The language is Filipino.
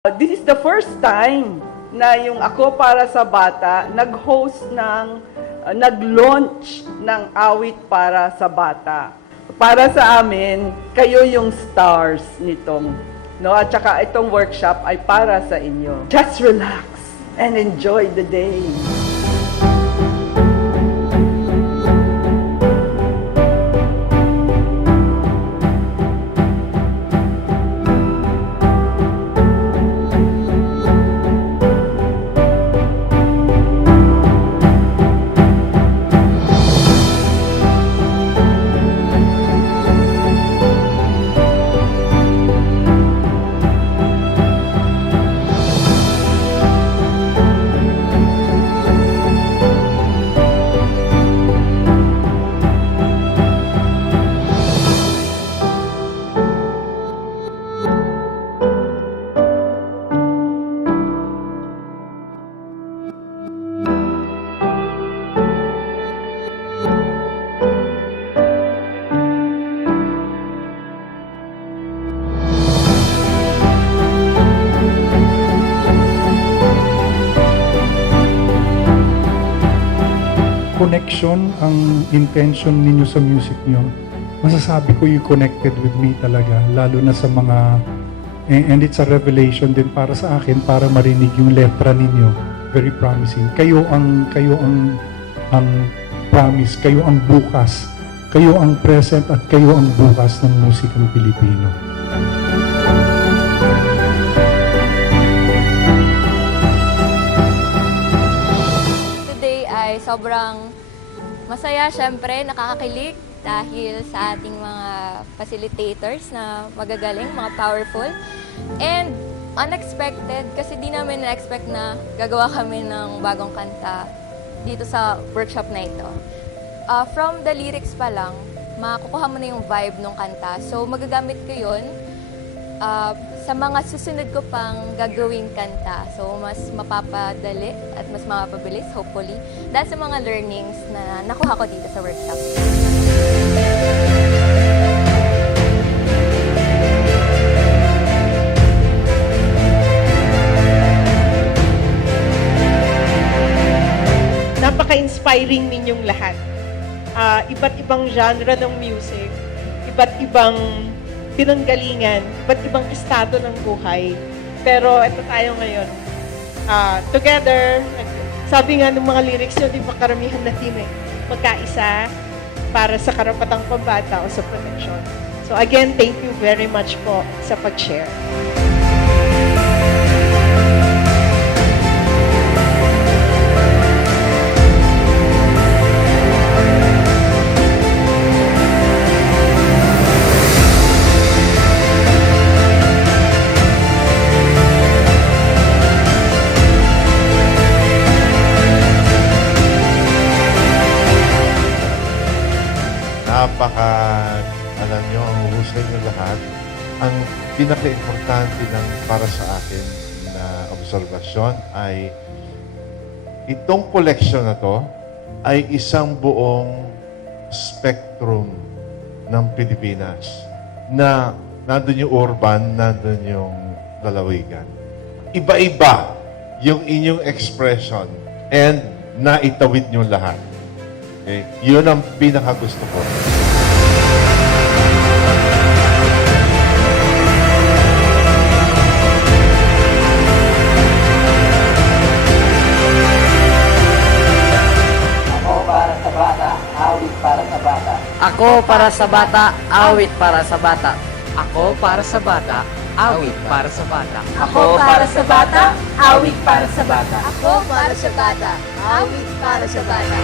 This is the first time na yung Ako Para sa Bata nag-host ng, nag-launch ng Awit Para sa Bata. Para sa amin, kayo yung stars nitong, no? At saka itong workshop ay para sa inyo. Just relax and enjoy the day. Connection ang intention ninyo sa music nyo. Masasabi ko you connected with me talaga, lalo na sa mga, and it's a revelation din para sa akin, para marinig yung letra ninyo. Very promising. Kayo ang promise, kayo ang bukas, kayo ang present at kayo ang bukas ng musikang Pilipino. Sobrang masaya, syempre, nakakakilig dahil sa ating mga facilitators na magagaling, mga powerful. And unexpected, kasi di namin na-expect na gagawa kami ng bagong kanta dito sa workshop na ito. From the lyrics pa lang, makukuha mo na yung vibe ng kanta. So magagamit ko yun sa mga susunod ko pang gagawing kanta. So, mas mapapadali at mas mapapabilis, hopefully, dahil sa mga learnings na nakuha ko dito sa workshop. Napaka-inspiring ninyong lahat. Iba't ibang genre ng music, iba't ibang pinanggalingan, iba't ibang estado ng buhay. Pero ito tayo ngayon. Together, sabi nga ng mga lyrics nyo, di ba karamihan na team magkaisa para sa karapatang pambata o sa protection. So again, thank you very much po sa pag-share. Alam nyo, ang husay nyo lahat, ang pinaka-importante ng para sa akin na obserbasyon ay itong collection na to ay isang buong spectrum ng Pilipinas na nandun yung urban, nandun yung lalawigan. Iba-iba yung inyong expression and naitawid nyo lahat. Okay? Yun ang pinaka-gusto ko. Ako para sa bata, awit para sa bata. Ako para sa bata, awit para sa bata. Ako para sa bata, awit para sa bata. Ako para sa bata, awit para sa bata.